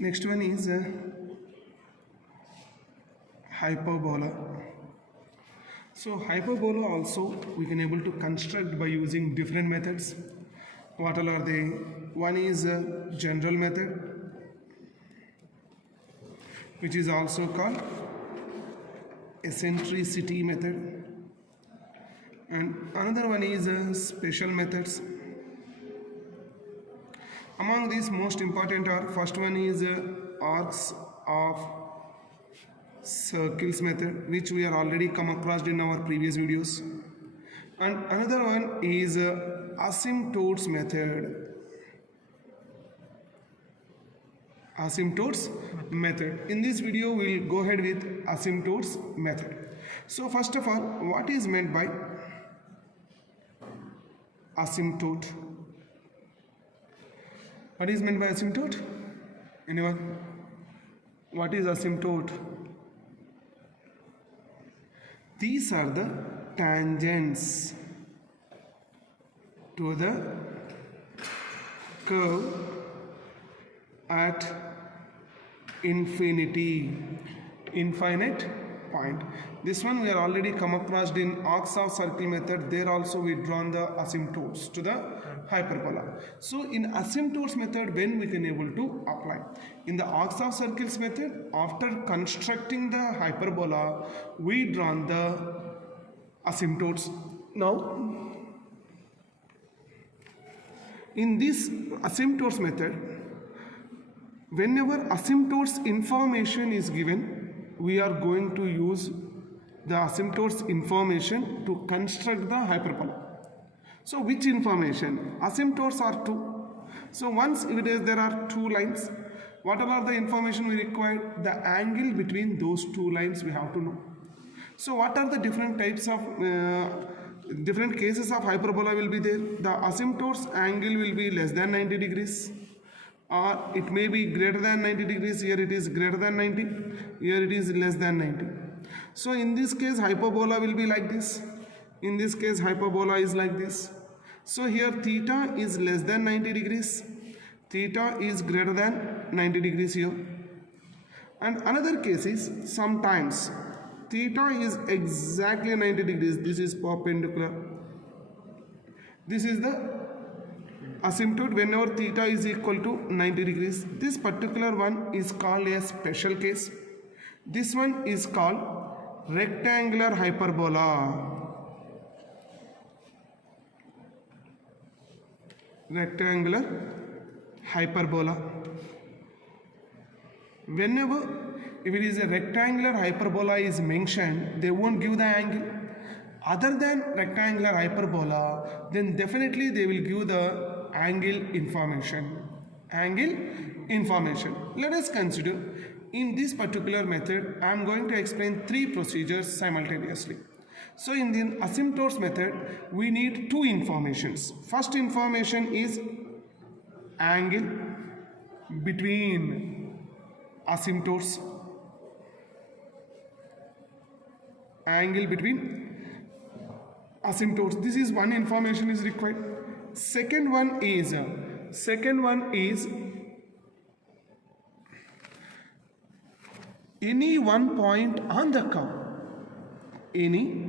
Next one is hyperbola. So hyperbola also we can able to construct by using different methods. What all are they? One is general method, which is also called eccentricity method, and another one is special methods. Among these, most important are, first one is arcs of circles method, which we are already come across in our previous videos, and another one is asymptotes method. Asymptotes method. In this video, we will go ahead with asymptotes method. So first of all, what is meant by asymptote? What is meant by asymptote? Anyone? What is asymptote? These are the tangents to the curve at infinite point. This one we are already come across in arcs of circle method. There also we drawn the asymptotes to the hyperbola. So in asymptotes method, when we can able to apply in the arcs of circles method, after constructing the hyperbola, we drawn the asymptotes. Now in this asymptotes method, whenever asymptotes information is given, we are going to use the asymptotes information to construct the hyperbola. So which information? Asymptotes are two. So once there are two lines, what are the information we require? The angle between those two lines we have to know. So what are the different types of different cases of hyperbola will be there? The asymptotes angle will be less than 90 degrees, or it may be greater than 90 degrees. Here it is greater than 90, here it is less than 90. So in this case, hyperbola will be like this. In this case, hyperbola is like this. So here theta is less than 90 degrees, theta is greater than 90 degrees here. And another case is, sometimes theta is exactly 90 degrees, this is perpendicular. This is the asymptote whenever theta is equal to 90 degrees. This particular one is called a special case. This one is called rectangular hyperbola. Rectangular hyperbola. Whenever if it is a rectangular hyperbola is mentioned, they won't give the angle. Other than rectangular hyperbola, then definitely they will give the angle information. Angle information. Let us consider in this particular method, I am going to explain three procedures simultaneously. So in the asymptotes method, we need two informations. First information is angle between asymptotes. Angle between asymptotes. This is one information is required. Second one is any one point on the curve. Any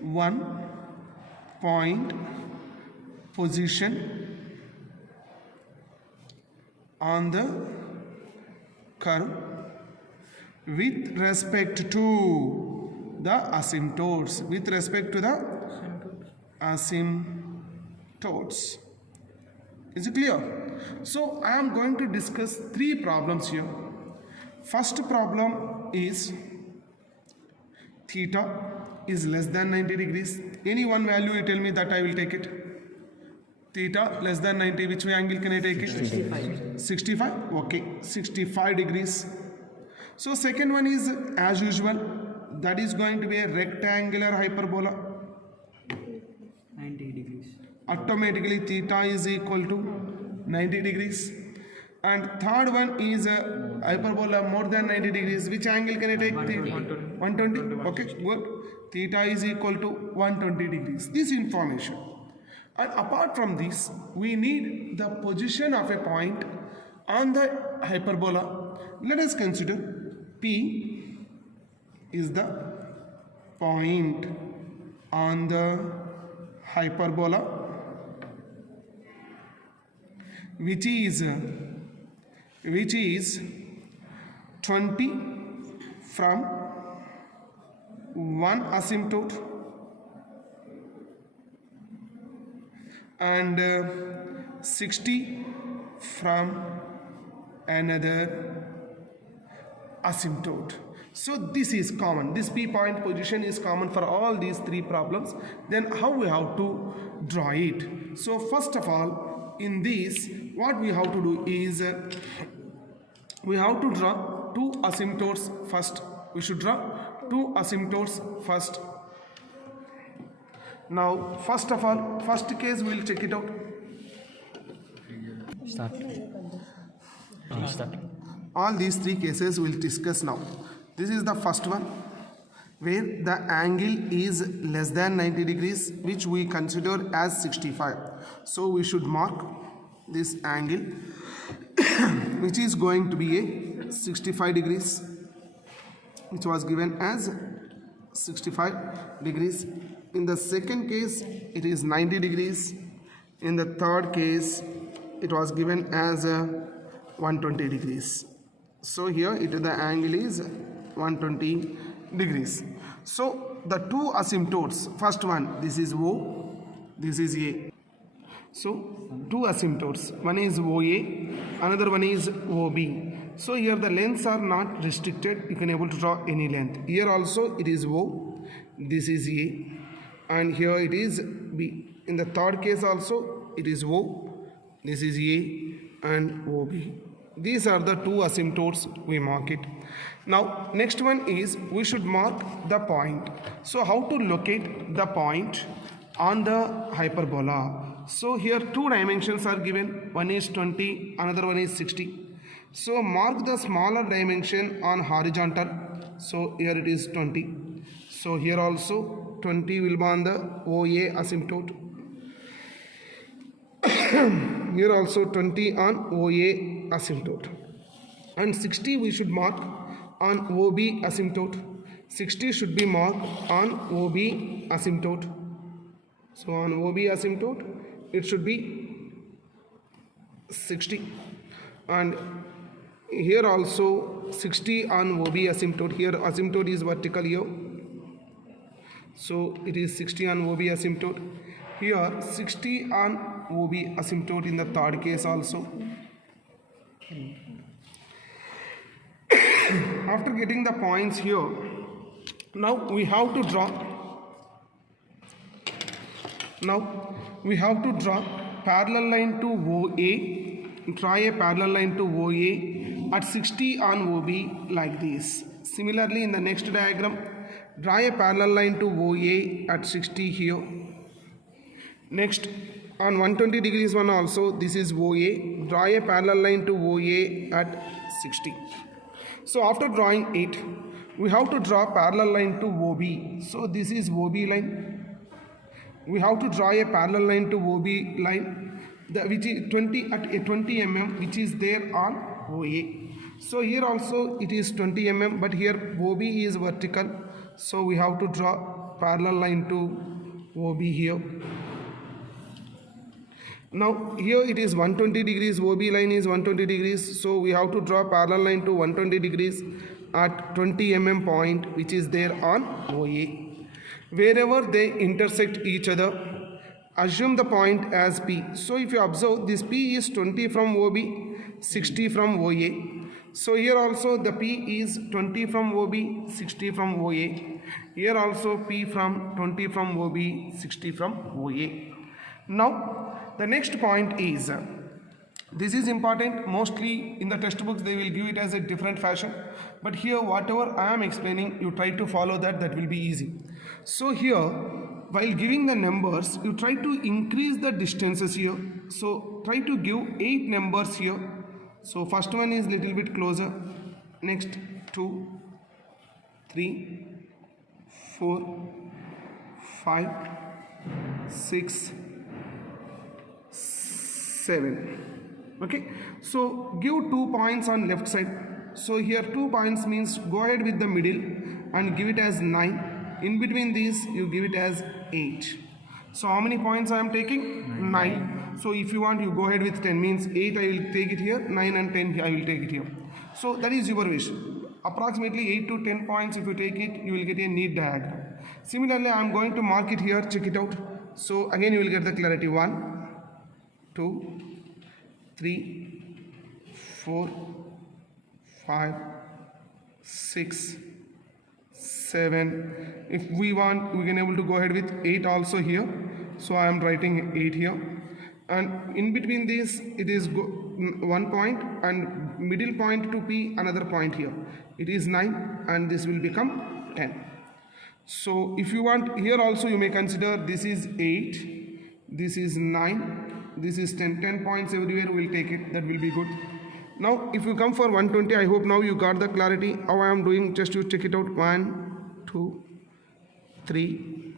one point position on the curve with respect to the asymptotes. With respect to the asymptotes. Is it clear? So I am going to discuss three problems here. First problem is theta is less than 90 degrees. Any one value you tell me, that I will take it. Theta less than 90, which way angle can I take it? 65. 65? Okay, 65 degrees. So second one is as usual, that is going to be a rectangular hyperbola. 90 degrees. Automatically theta is equal to 90 degrees. And third one is a hyperbola more than 90 degrees. Which angle can I take? 120. Okay, good. Theta is equal to 120 degrees. This information. And apart from this, we need the position of a point on the hyperbola. Let us consider P is the point on the hyperbola which is 20 from one asymptote and 60 from another asymptote. So this is common. This P point position is common for all these three problems. Then how we have to draw it? So first of all, in this, what we have to do is we have to draw two asymptotes first. We should draw two asymptotes first. Now, first of all, first case we will check it out. Start. Start. All these three cases we will discuss now. This is the first one where the angle is less than 90 degrees, which we consider as 65. So we should mark this angle which is going to be a 65 degrees, which was given as 65 degrees. In the second case, it is 90 degrees. In the third case, it was given as 120 degrees. So here the angle is 120 degrees. So the two asymptotes, first one, this is O, this is A. So two asymptotes, one is OA, another one is OB. So here the lengths are not restricted, you can able to draw any length. Here also it is O, this is A, and here it is B. In the third case also it is O, this is A and OB. These are the two asymptotes, we mark it. Now next one is we should mark the point. So how to locate the point on the hyperbola? So here two dimensions are given, one is 20, another one is 60. So mark the smaller dimension on horizontal. So here it is 20. So here also 20 will be on the OA asymptote. Here also 20 on OA asymptote. And 60 we should mark on OB asymptote. 60 should be marked on OB asymptote. So on OB asymptote, it should be 60. And here also 60 on OB asymptote. Here asymptote is vertical here. So it is 60 on OB asymptote. Here 60 on OB asymptote in the third case also. After getting the points here, now we have to draw. Now we have to draw parallel line to OA. Draw a parallel line to OA at 60 on OB like this. Similarly, in the next diagram, draw a parallel line to OA at 60 here. Next, on 120 degrees one also, this is OA. Draw a parallel line to OA at 60. So after drawing it, we have to draw parallel line to OB. So this is OB line. We have to draw a parallel line to OB line, which is 20 at a 20 mm, which is there on OA. So here also it is 20 mm, but here OB is vertical. So we have to draw parallel line to OB here. Now here it is 120 degrees, OB line is 120 degrees. So we have to draw parallel line to 120 degrees at 20 mm point, which is there on OA. Wherever they intersect each other, assume the point as P. So if you observe, this P is 20 from OB, 60 from OA. So here also the P is 20 from OB, 60 from OA. Here also P from 20 from OB, 60 from OA. Now the next point is, this is important. Mostly in the textbooks they will give it as a different fashion, but here whatever I am explaining, you try to follow that will be easy. So here, while giving the numbers, you try to increase the distances here. So try to give 8 numbers here. So first one is little bit closer, next 2, 3, 4, 5, 6, 7. Okay, so give 2 points on left side. So here 2 points means go ahead with the middle and give it as 9. In between these you give it as 8. So how many points I am taking? 9. So if you want, you go ahead with 10, means 8 I will take it here, 9 and 10 I will take it here. So that is your wish. Approximately 8 to 10 points if you take it, you will get a neat diagram. Similarly, I am going to mark it here, check it out. So again you will get the clarity. 1, 2, 3, 4, 5, 6, 7. If we want, we can able to go ahead with 8 also here. So I am writing 8 here. And in between these, it is 1 point, and middle point to P, another point here. It is 9, and this will become 10. So if you want, here also you may consider this is 8, this is 9, this is 10. 10 points everywhere, we will take it. That will be good. Now if you come for 120, I hope now you got the clarity how I am doing. Just to check it out. 1, 2, 3,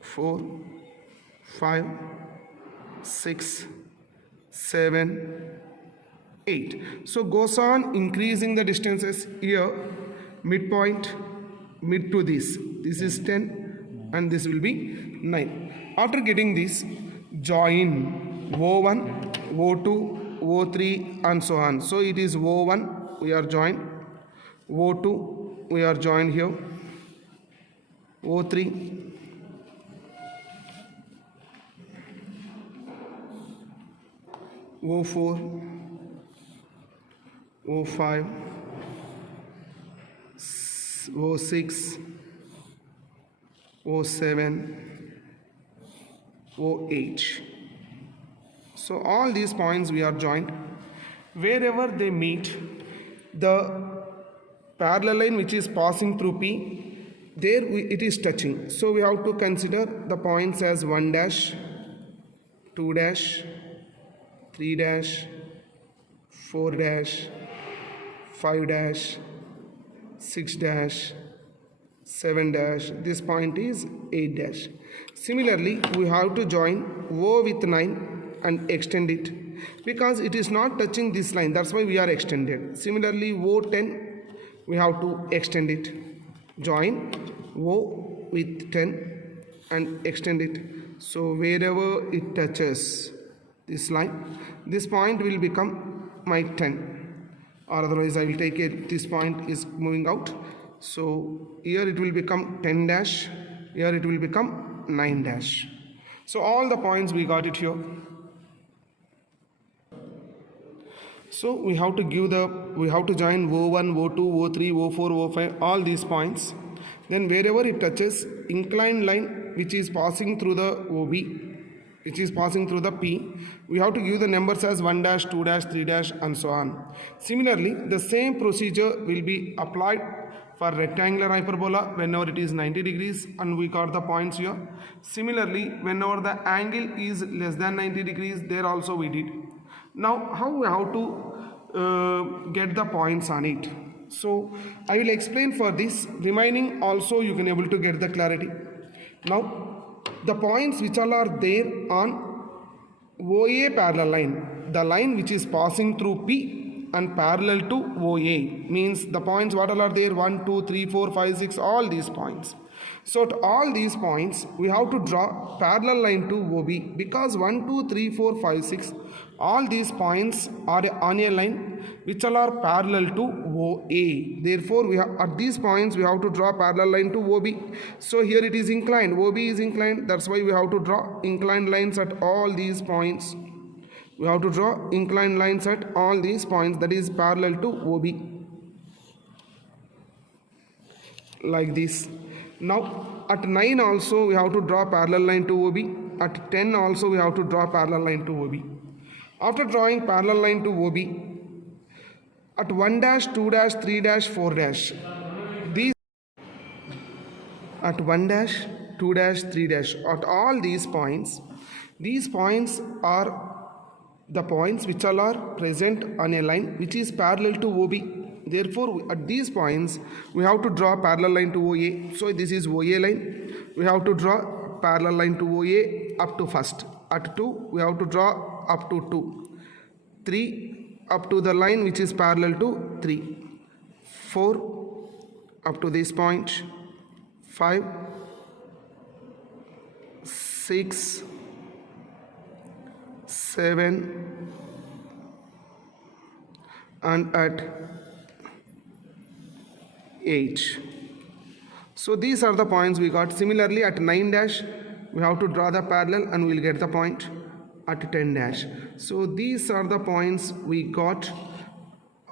4, 5, 6, 7, 8. So goes on increasing the distances. Here midpoint, mid to this is 10 and this will be 9. After getting this, join O1, O2, O3 and so on. So it is O1 we are joined, O2 we are joined here, O3, O4, O5, O6, O7, O8. So all these points we are joined. Wherever they meet, the parallel line which is passing through P, there it is touching. So we have to consider the points as 1 dash, 2 dash, 3 dash, 4 dash, 5 dash, 6 dash, 7 dash. This point is 8 dash. Similarly, we have to join O with 9 and extend it because it is not touching this line. That's why we are extended. Similarly, O10 we have to extend it. Join O with 10 and extend it. So wherever it touches this line, this point will become my 10, or otherwise I will take it, this point is moving out. So here it will become 10 dash, here it will become 9 dash. So all the points we got it here. So we have to join O1, O2, O3, O4, O5, all these points. Then wherever it touches inclined line which is passing through the OB, which is passing through the P, we have to give the numbers as 1 dash, 2 dash, 3 dash and so on. Similarly, the same procedure will be applied for rectangular hyperbola whenever it is 90 degrees and we got the points here. Similarly, whenever the angle is less than 90 degrees, there also we did. Now how we have to get the points on it. So I will explain for this. Remaining also you can able to get the clarity. Now the points which all are there on OA parallel line, the line which is passing through P and parallel to OA, means the points what all are there, 1, 2, 3, 4, 5, 6, all these points. So at all these points we have to draw parallel line to OB because 1, 2, 3, 4, 5, 6, all these points are on a line which all are parallel to OA. Therefore, at these points we have to draw parallel line to OB. So here it is inclined, OB is inclined, that's why we have to draw inclined lines at all these points. We have to draw inclined lines at all these points, that is parallel to OB, like this. Now at 9 also we have to draw parallel line to OB. At 10 also we have to draw parallel line to OB. After drawing parallel line to OB, at 1 dash, 2 dash, 3 dash, 4 dash, these at 1 dash, 2 dash, 3 dash, at all these points are the points which all are present on a line which is parallel to OB. Therefore, at these points we have to draw parallel line to OA. So this is OA line. We have to draw parallel line to OA up to first. At 2 we have to draw up to 2, 3 up to the line which is parallel to 3, 4 up to this point, 5, 6, 7, and at 8. So these are the points we got. Similarly at 9 dash we have to draw the parallel and we will get the point at 10 dash. So these are the points we got,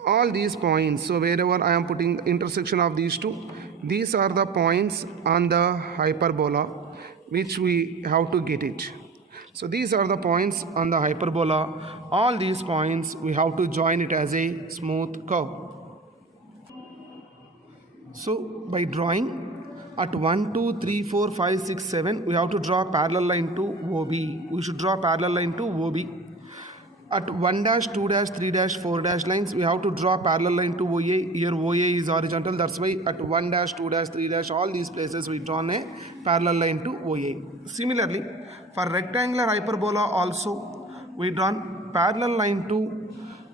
all these points. So wherever I am putting the intersection of these two, these are the points on the hyperbola which we have to get it. So these are the points on the hyperbola. All these points we have to join it as a smooth curve. So by drawing at 1, 2, 3, 4, 5, 6, 7, we have to draw a parallel line to OB. We should draw a parallel line to OB. At 1 dash, 2 dash, 3 dash, 4 dash lines, we have to draw a parallel line to OA. Here OA is horizontal. That's why at 1 dash, 2 dash, 3 dash, all these places we drawn a parallel line to OA. Similarly, for rectangular hyperbola also, we drawn parallel line to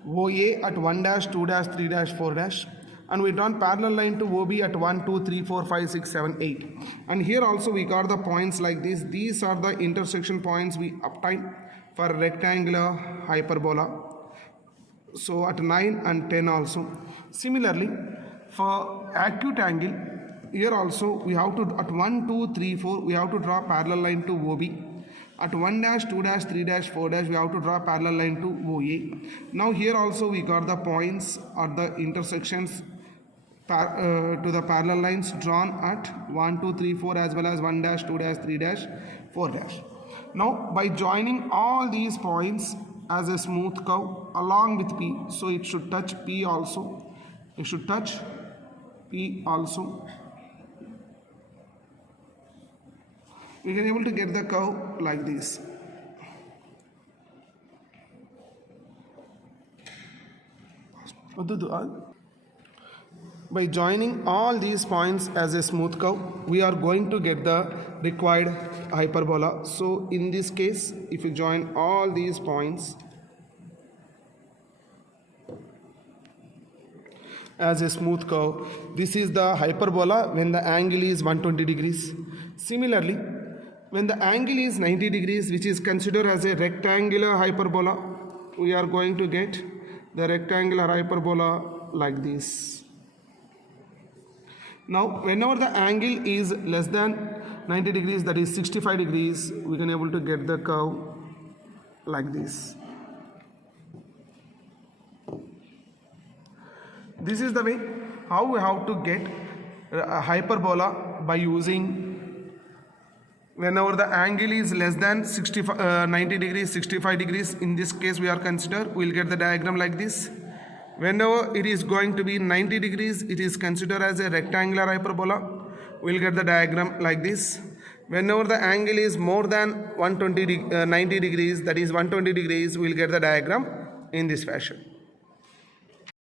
OA at 1 dash, 2 dash, 3 dash, 4 dash. And we drawn parallel line to OB at 1, 2, 3, 4, 5, 6, 7, 8. And here also we got the points like this. These are the intersection points we obtained for rectangular hyperbola. So at 9 and 10 also. Similarly, for acute angle, here also we have to, at 1, 2, 3, 4, we have to draw parallel line to OB. At 1 dash, 2 dash, 3 dash, 4 dash, we have to draw parallel line to OA. Now here also we got the points or the intersections to the parallel lines drawn at 1, 2, 3, 4 as well as 1 dash, 2 dash, 3 dash, 4 dash. Now by joining all these points as a smooth curve along with P, so it should touch P also. It should touch P also. We can able to get the curve like this. By joining all these points as a smooth curve, we are going to get the required hyperbola. So in this case, if you join all these points as a smooth curve, this is the hyperbola when the angle is 120 degrees. Similarly, when the angle is 90 degrees, which is considered as a rectangular hyperbola, we are going to get the rectangular hyperbola like this. Now, whenever the angle is less than 90 degrees, that is 65 degrees, we can able to get the curve like this. This is the way how we have to get a hyperbola by using whenever the angle is less than 90 degrees, 65 degrees, in this case we are consider, we will get the diagram like this. Whenever it is going to be 90 degrees, it is considered as a rectangular hyperbola. We will get the diagram like this. Whenever the angle is more than 90 degrees, that is 120 degrees, we will get the diagram in this fashion.